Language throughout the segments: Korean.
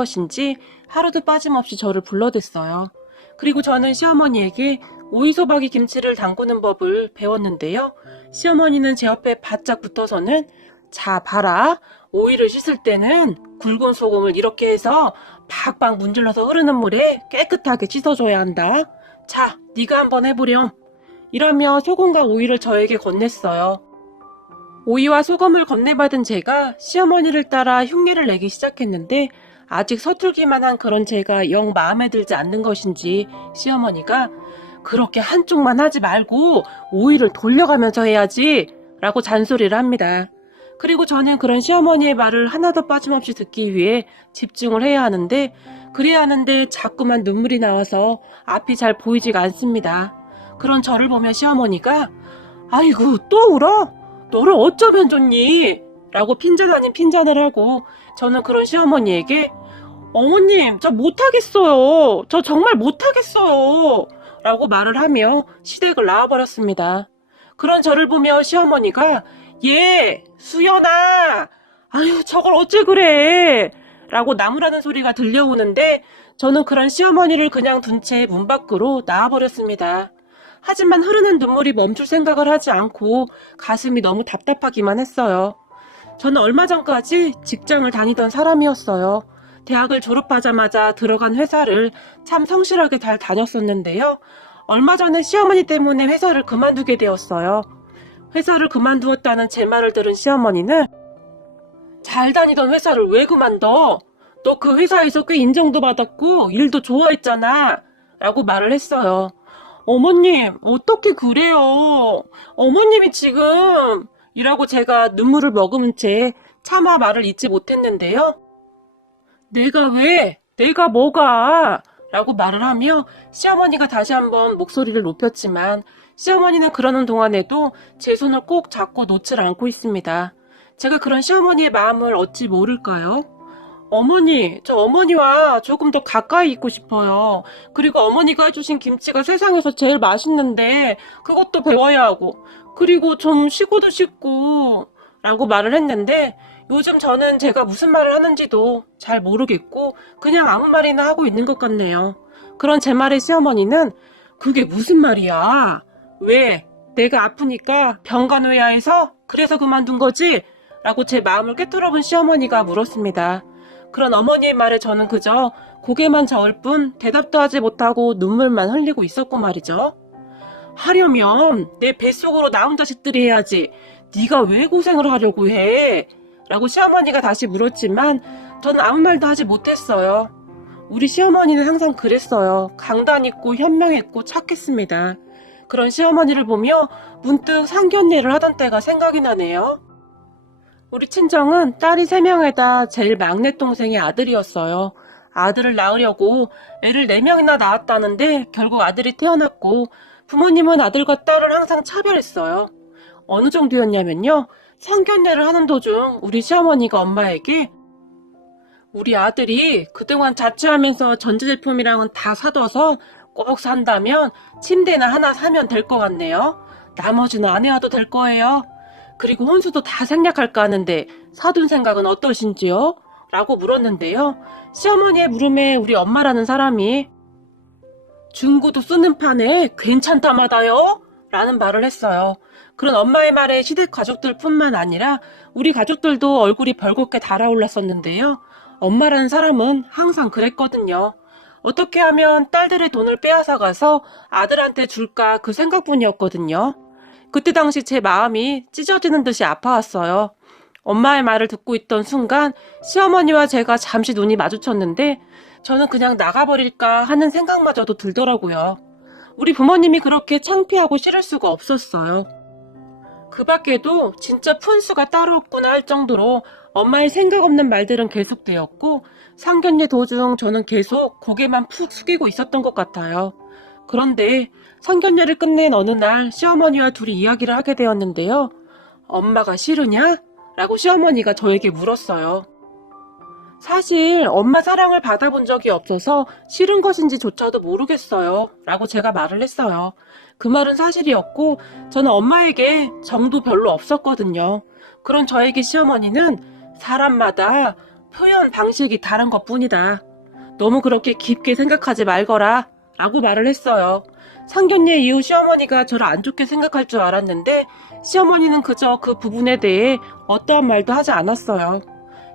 것인지 하루도 빠짐없이 저를 불러댔어요. 그리고 저는 시어머니에게 오이소박이 김치를 담그는 법을 배웠는데요. 시어머니는 제 옆에 바짝 붙어서는 자 봐라, 오이를 씻을 때는 굵은 소금을 이렇게 해서 박박 문질러서 흐르는 물에 깨끗하게 씻어줘야 한다. 자, 네가 한번 해보렴. 이러며 소금과 오이를 저에게 건넸어요. 오이와 소금을 건네받은 제가 시어머니를 따라 흉내를 내기 시작했는데 아직 서툴기만 한 그런 제가 영 마음에 들지 않는 것인지 시어머니가 그렇게 한쪽만 하지 말고 오이를 돌려가면서 해야지 라고 잔소리를 합니다. 그리고 저는 그런 시어머니의 말을 하나도 빠짐없이 듣기 위해 집중을 해야 하는데 그래야 하는데 자꾸만 눈물이 나와서 앞이 잘 보이지가 않습니다. 그런 저를 보며 시어머니가 아이고 또 울어? 너를 어쩌면 좋니? 라고 핀잔 아닌 핀잔을 하고 저는 그런 시어머니에게 어머님 저 못하겠어요. 저 정말 못하겠어요. 라고 말을 하며 시댁을 나와버렸습니다. 그런 저를 보며 시어머니가 예 수연아 아유 저걸 어째 그래 라고 나무라는 소리가 들려오는데 저는 그런 시어머니를 그냥 둔 채 문 밖으로 나와버렸습니다. 하지만 흐르는 눈물이 멈출 생각을 하지 않고 가슴이 너무 답답하기만 했어요. 저는 얼마 전까지 직장을 다니던 사람이었어요. 대학을 졸업하자마자 들어간 회사를 참 성실하게 잘 다녔었는데요. 얼마 전에 시어머니 때문에 회사를 그만두게 되었어요. 회사를 그만두었다는 제 말을 들은 시어머니는 잘 다니던 회사를 왜 그만둬? 너 그 회사에서 꽤 인정도 받았고 일도 좋아했잖아 라고 말을 했어요. 어머님 어떻게 그래요? 어머님이 지금 이라고 제가 눈물을 머금은 채 차마 말을 잇지 못했는데요. 내가 왜? 내가 뭐가? 라고 말을 하며 시어머니가 다시 한번 목소리를 높였지만 시어머니는 그러는 동안에도 제 손을 꼭 잡고 놓질 않고 있습니다. 제가 그런 시어머니의 마음을 어찌 모를까요? 어머니, 저 어머니와 조금 더 가까이 있고 싶어요. 그리고 어머니가 해주신 김치가 세상에서 제일 맛있는데 그것도 배워야 하고 그리고 좀 쉬고도 싶고 라고 말을 했는데 요즘 저는 제가 무슨 말을 하는지도 잘 모르겠고 그냥 아무 말이나 하고 있는 것 같네요. 그런 제 말에 시어머니는 그게 무슨 말이야? 왜? 내가 아프니까 병간호해야 해서? 그래서 그만둔 거지? 라고 제 마음을 꿰뚫어본 시어머니가 물었습니다. 그런 어머니의 말에 저는 그저 고개만 저을 뿐 대답도 하지 못하고 눈물만 흘리고 있었고 말이죠. 하려면 내 뱃속으로 나온 자식들이 해야지. 네가 왜 고생을 하려고 해? 라고 시어머니가 다시 물었지만 저는 아무 말도 하지 못했어요. 우리 시어머니는 항상 그랬어요. 강단 있고 현명했고 착했습니다. 그런 시어머니를 보며 문득 상견례를 하던 때가 생각이 나네요. 우리 친정은 딸이 3명에다 제일 막내 동생의 아들이었어요. 아들을 낳으려고 애를 4명이나 낳았다는데 결국 아들이 태어났고 부모님은 아들과 딸을 항상 차별했어요. 어느 정도였냐면요. 상견례를 하는 도중 우리 시어머니가 엄마에게 우리 아들이 그동안 자취하면서 전자제품이랑은 다 사둬서 꼭 산다면 침대나 하나 사면 될 것 같네요. 나머지는 안 해와도 될 거예요. 그리고 혼수도 다 생략할까 하는데 사둔 생각은 어떠신지요? 라고 물었는데요. 시어머니의 물음에 우리 엄마라는 사람이 중고도 쓰는 판에 괜찮다마다요? 라는 말을 했어요. 그런 엄마의 말에 시댁 가족들 뿐만 아니라 우리 가족들도 얼굴이 벌겋게 달아올랐었는데요. 엄마라는 사람은 항상 그랬거든요. 어떻게 하면 딸들의 돈을 빼앗아가서 아들한테 줄까 그 생각뿐이었거든요. 그때 당시 제 마음이 찢어지는 듯이 아파왔어요. 엄마의 말을 듣고 있던 순간 시어머니와 제가 잠시 눈이 마주쳤는데 저는 그냥 나가버릴까 하는 생각마저도 들더라고요. 우리 부모님이 그렇게 창피하고 싫을 수가 없었어요. 그 밖에도 진짜 푼수가 따로 없구나 할 정도로 엄마의 생각 없는 말들은 계속되었고 상견례 도중 저는 계속 고개만 푹 숙이고 있었던 것 같아요. 그런데 상견례를 끝낸 어느 날 시어머니와 둘이 이야기를 하게 되었는데요. 엄마가 싫으냐? 라고 시어머니가 저에게 물었어요. 사실 엄마 사랑을 받아본 적이 없어서 싫은 것인지조차도 모르겠어요. 라고 제가 말을 했어요. 그 말은 사실이었고 저는 엄마에게 정도 별로 없었거든요. 그런 저에게 시어머니는 사람마다 표현 방식이 다른 것뿐이다. 너무 그렇게 깊게 생각하지 말거라 라고 말을 했어요. 상견례 이후 시어머니가 저를 안 좋게 생각할 줄 알았는데 시어머니는 그저 그 부분에 대해 어떠한 말도 하지 않았어요.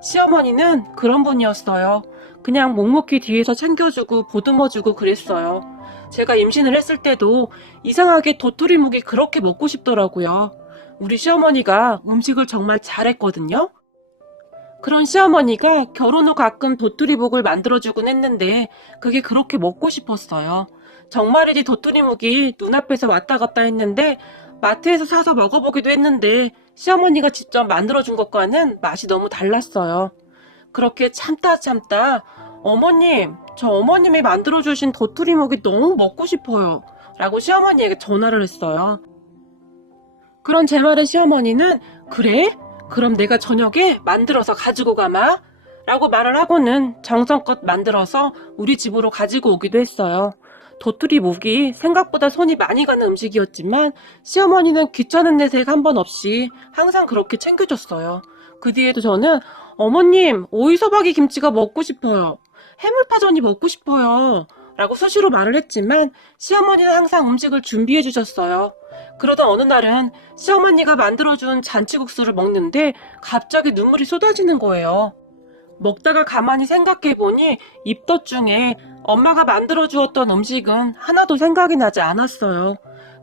시어머니는 그런 분이었어요. 그냥 묵묵히 뒤에서 챙겨주고 보듬어주고 그랬어요. 제가 임신을 했을 때도 이상하게 도토리묵이 그렇게 먹고 싶더라고요. 우리 시어머니가 음식을 정말 잘했거든요. 그런 시어머니가 결혼 후 가끔 도토리묵을 만들어주곤 했는데 그게 그렇게 먹고 싶었어요. 정말이지 도토리묵이 눈앞에서 왔다 갔다 했는데 마트에서 사서 먹어보기도 했는데 시어머니가 직접 만들어준 것과는 맛이 너무 달랐어요. 그렇게 참다 어머님, 저 어머님이 만들어주신 도토리묵이 너무 먹고 싶어요 라고 시어머니에게 전화를 했어요. 그런 제 말에 시어머니는 그래? 그럼 내가 저녁에 만들어서 가지고 가마 라고 말을 하고는 정성껏 만들어서 우리 집으로 가지고 오기도 했어요. 도토리묵이 생각보다 손이 많이 가는 음식이었지만 시어머니는 귀찮은 내색 한 번 없이 항상 그렇게 챙겨줬어요. 그 뒤에도 저는 어머님 오이소박이 김치가 먹고 싶어요. 해물파전이 먹고 싶어요 라고 수시로 말을 했지만 시어머니는 항상 음식을 준비해 주셨어요. 그러던 어느 날은 시어머니가 만들어준 잔치국수를 먹는데 갑자기 눈물이 쏟아지는 거예요. 먹다가 가만히 생각해보니 입덧 중에 엄마가 만들어 주었던 음식은 하나도 생각이 나지 않았어요.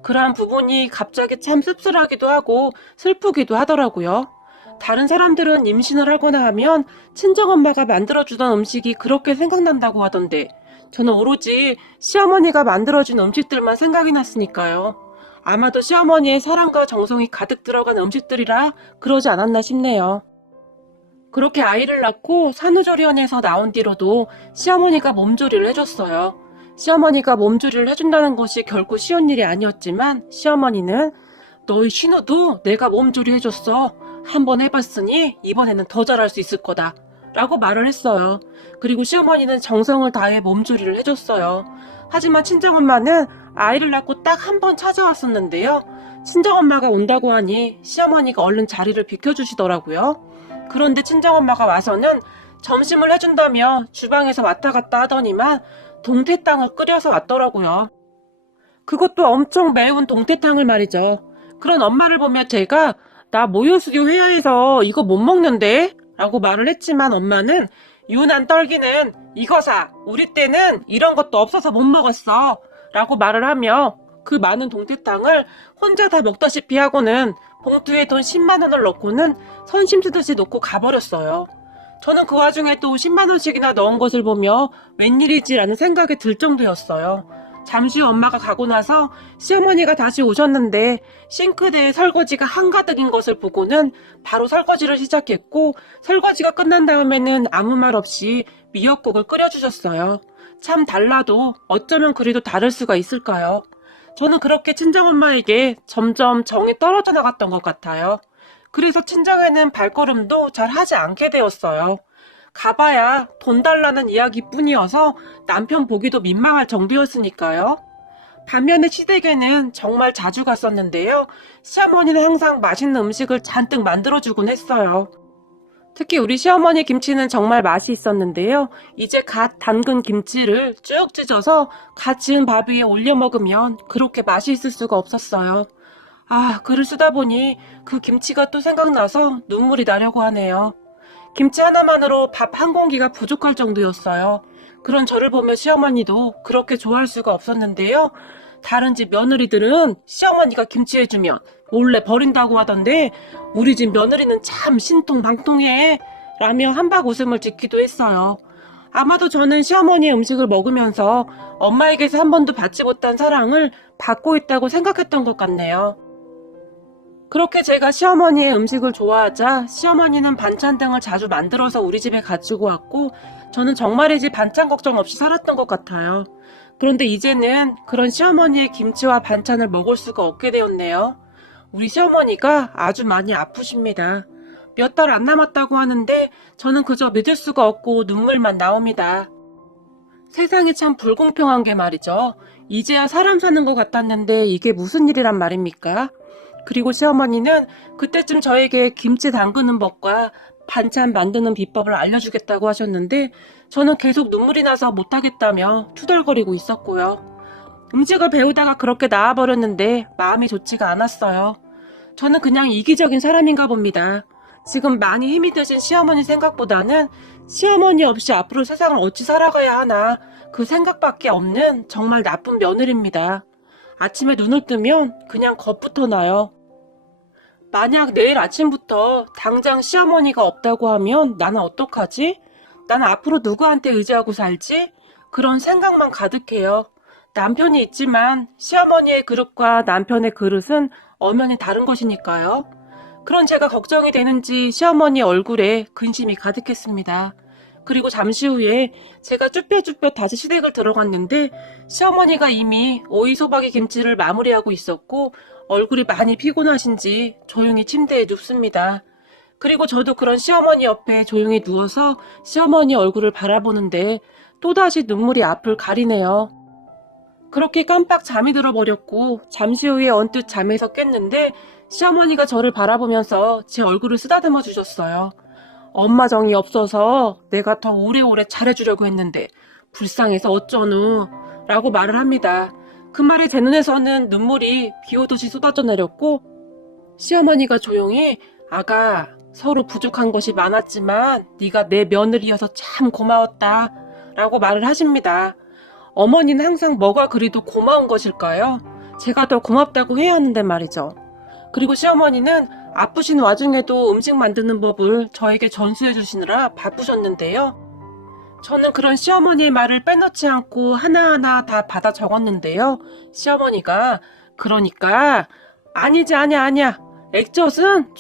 그러한 부분이 갑자기 참 씁쓸하기도 하고 슬프기도 하더라고요. 다른 사람들은 임신을 하거나 하면 친정엄마가 만들어주던 음식이 그렇게 생각난다고 하던데 저는 오로지 시어머니가 만들어준 음식들만 생각이 났으니까요. 아마도 시어머니의 사랑과 정성이 가득 들어간 음식들이라 그러지 않았나 싶네요. 그렇게 아이를 낳고 산후조리원에서 나온 뒤로도 시어머니가 몸조리를 해줬어요. 시어머니가 몸조리를 해준다는 것이 결코 쉬운 일이 아니었지만 시어머니는 너희 신우도 내가 몸조리 해줬어. 한번 해봤으니 이번에는 더 잘할 수 있을 거다 라고 말을 했어요. 그리고 시어머니는 정성을 다해 몸조리를 해줬어요. 하지만 친정엄마는 아이를 낳고 딱 한 번 찾아왔었는데요. 친정엄마가 온다고 하니 시어머니가 얼른 자리를 비켜주시더라고요. 그런데 친정엄마가 와서는 점심을 해준다며 주방에서 왔다 갔다 하더니만 동태탕을 끓여서 왔더라고요. 그것도 엄청 매운 동태탕을 말이죠. 그런 엄마를 보며 제가 나 모유수유 회화해서 이거 못 먹는데? 라고 말을 했지만 엄마는 유난 떨기는 이거 사. 우리 때는 이런 것도 없어서 못 먹었어. 라고 말을 하며 그 많은 동태탕을 혼자 다 먹다시피 하고는 봉투에 돈 10만 원을 넣고는 선심 쓰듯이 놓고 가버렸어요. 저는 그 와중에 또 10만 원씩이나 넣은 것을 보며 웬일이지라는 생각이 들 정도였어요. 잠시 후 엄마가 가고 나서 시어머니가 다시 오셨는데 싱크대에 설거지가 한가득인 것을 보고는 바로 설거지를 시작했고 설거지가 끝난 다음에는 아무 말 없이 미역국을 끓여주셨어요. 참 달라도 어쩌면 그래도 다를 수가 있을까요? 저는 그렇게 친정엄마에게 점점 정이 떨어져 나갔던 것 같아요. 그래서 친정에는 발걸음도 잘 하지 않게 되었어요. 가봐야 돈 달라는 이야기뿐이어서 남편 보기도 민망할 정도였으니까요. 반면에 시댁에는 정말 자주 갔었는데요. 시어머니는 항상 맛있는 음식을 잔뜩 만들어주곤 했어요. 특히 우리 시어머니 김치는 정말 맛이 있었는데요. 이제 갓 담근 김치를 쭉 찢어서 갓 지은 밥 위에 올려 먹으면 그렇게 맛이 있을 수가 없었어요. 글을 쓰다 보니 그 김치가 또 생각나서 눈물이 나려고 하네요. 김치 하나만으로 밥 한 공기가 부족할 정도였어요. 그런 저를 보며 시어머니도 그렇게 좋아할 수가 없었는데요. 다른 집 며느리들은 시어머니가 김치 해주면 몰래 버린다고 하던데 우리 집 며느리는 참 신통방통해 라며 한박 웃음을 짓기도 했어요. 아마도 저는 시어머니의 음식을 먹으면서 엄마에게서 한 번도 받지 못한 사랑을 받고 있다고 생각했던 것 같네요. 그렇게 제가 시어머니의 음식을 좋아하자 시어머니는 반찬 등을 자주 만들어서 우리 집에 가지고 왔고 저는 정말이지 반찬 걱정 없이 살았던 것 같아요. 그런데 이제는 그런 시어머니의 김치와 반찬을 먹을 수가 없게 되었네요. 우리 시어머니가 아주 많이 아프십니다. 몇 달 안 남았다고 하는데 저는 그저 믿을 수가 없고 눈물만 나옵니다. 세상이 참 불공평한 게 말이죠. 이제야 사람 사는 것 같았는데 이게 무슨 일이란 말입니까? 그리고 시어머니는 그때쯤 저에게 김치 담그는 법과 반찬 만드는 비법을 알려주겠다고 하셨는데 저는 계속 눈물이 나서 못하겠다며 투덜거리고 있었고요. 음식을 배우다가 그렇게 나와버렸는데 마음이 좋지가 않았어요. 저는 그냥 이기적인 사람인가 봅니다. 지금 많이 힘이 드신 시어머니 생각보다는 시어머니 없이 앞으로 세상을 어찌 살아가야 하나 그 생각밖에 없는 정말 나쁜 며느리입니다. 아침에 눈을 뜨면 그냥 겁부터 나요. 만약 내일 아침부터 당장 시어머니가 없다고 하면 나는 어떡하지? 나는 앞으로 누구한테 의지하고 살지? 그런 생각만 가득해요. 남편이 있지만 시어머니의 그릇과 남편의 그릇은 엄연히 다른 것이니까요. 그런 제가 걱정이 되는지 시어머니 얼굴에 근심이 가득했습니다. 그리고 잠시 후에 제가 쭈뼛쭈뼛 다시 시댁을 들어갔는데 시어머니가 이미 오이소박이 김치를 마무리하고 있었고 얼굴이 많이 피곤하신지 조용히 침대에 눕습니다. 그리고 저도 그런 시어머니 옆에 조용히 누워서 시어머니 얼굴을 바라보는데 또다시 눈물이 앞을 가리네요. 그렇게 깜빡 잠이 들어버렸고 잠시 후에 언뜻 잠에서 깼는데 시어머니가 저를 바라보면서 제 얼굴을 쓰다듬어 주셨어요. 엄마 정이 없어서 내가 더 오래오래 잘해주려고 했는데 불쌍해서 어쩌누 라고 말을 합니다. 그 말에 제 눈에서는 눈물이 비 오듯이 쏟아져 내렸고 시어머니가 조용히 아가 서로 부족한 것이 많았지만 네가 내 며느리여서 참 고마웠다 라고 말을 하십니다. 어머니는 항상 뭐가 그리도 고마운 것일까요? 제가 더 고맙다고 해야 하는데 말이죠. 그리고 시어머니는 아프신 와중에도 음식 만드는 법을 저에게 전수해 주시느라 바쁘셨는데요. 저는 그런 시어머니의 말을 빼놓지 않고 하나하나 다 받아 적었는데요. 시어머니가 그러니까 아니야 액젓은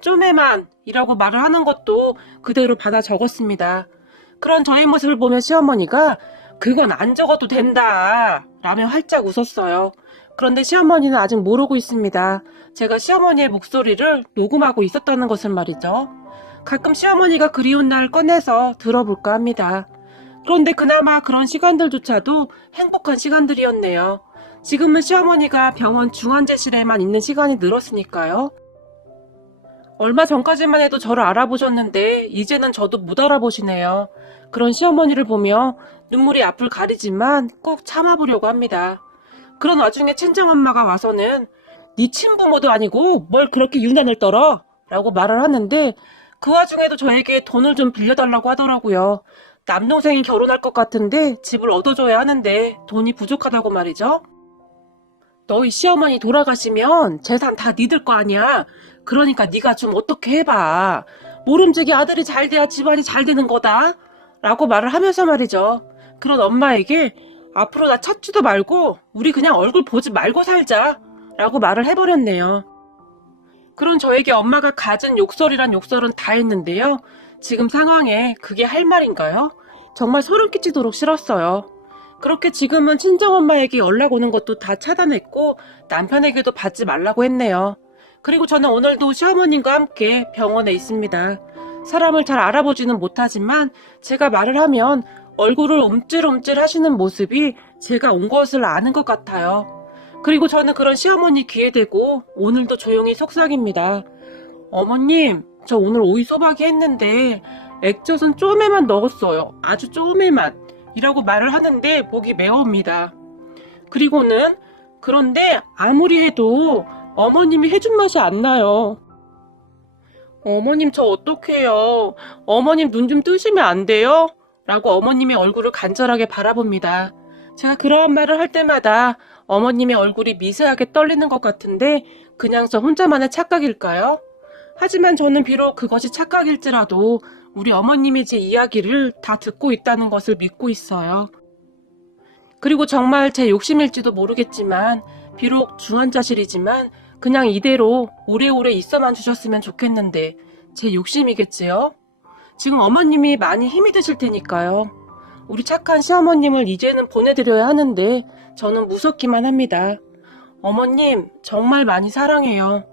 쪼매만 이라고 말을 하는 것도 그대로 받아 적었습니다. 그런 저의 모습을 보면 시어머니가 그건 안 적어도 된다 라며 활짝 웃었어요. 그런데 시어머니는 아직 모르고 있습니다. 제가 시어머니의 목소리를 녹음하고 있었다는 것을 말이죠. 가끔 시어머니가 그리운 날 꺼내서 들어볼까 합니다. 그런데 그나마 그런 시간들조차도 행복한 시간들이었네요. 지금은 시어머니가 병원 중환자실에만 있는 시간이 늘었으니까요. 얼마 전까지만 해도 저를 알아보셨는데 이제는 저도 못 알아보시네요. 그런 시어머니를 보며 눈물이 앞을 가리지만 꼭 참아보려고 합니다. 그런 와중에 친정엄마가 와서는 네 친부모도 아니고 뭘 그렇게 유난을 떨어? 라고 말을 하는데 그 와중에도 저에게 돈을 좀 빌려달라고 하더라고요. 남동생이 결혼할 것 같은데 집을 얻어줘야 하는데 돈이 부족하다고 말이죠. 너희 시어머니 돌아가시면 재산 다 니들 거 아니야. 그러니까 네가 좀 어떻게 해봐. 모름지기 아들이 잘 돼야 집안이 잘 되는 거다. 라고 말을 하면서 말이죠. 그런 엄마에게 앞으로 나 찾지도 말고 우리 그냥 얼굴 보지 말고 살자 라고 말을 해버렸네요. 그런 저에게 엄마가 갖은 욕설이란 욕설은 다 했는데요. 지금 상황에 그게 할 말인가요? 정말 소름 끼치도록 싫었어요. 그렇게 지금은 친정엄마에게 연락 오는 것도 다 차단했고 남편에게도 받지 말라고 했네요. 그리고 저는 오늘도 시어머님과 함께 병원에 있습니다. 사람을 잘 알아보지는 못하지만 제가 말을 하면 얼굴을 움찔움찔 하시는 모습이 제가 온 것을 아는 것 같아요. 그리고 저는 그런 시어머니 귀에 대고 오늘도 조용히 속삭입니다. 어머님, 저 오늘 오이소박이 했는데 액젓은 쪼매만 넣었어요. 아주 쪼매만. 이라고 말을 하는데 목이 메옵니다. 그리고는 그런데 아무리 해도 어머님이 해준 맛이 안 나요. 어머님 저 어떡해요. 어머님 눈 좀 뜨시면 안 돼요? 라고 어머님의 얼굴을 간절하게 바라봅니다. 제가 그러한 말을 할 때마다 어머님의 얼굴이 미세하게 떨리는 것 같은데 그냥 저 혼자만의 착각일까요? 하지만 저는 비록 그것이 착각일지라도 우리 어머님이 제 이야기를 다 듣고 있다는 것을 믿고 있어요. 그리고 정말 제 욕심일지도 모르겠지만 비록 중환자실이지만 그냥 이대로 오래오래 있어만 주셨으면 좋겠는데 제 욕심이겠지요? 지금 어머님이 많이 힘이 드실 테니까요. 우리 착한 시어머님을 이제는 보내드려야 하는데 저는 무섭기만 합니다. 어머님 정말 많이 사랑해요.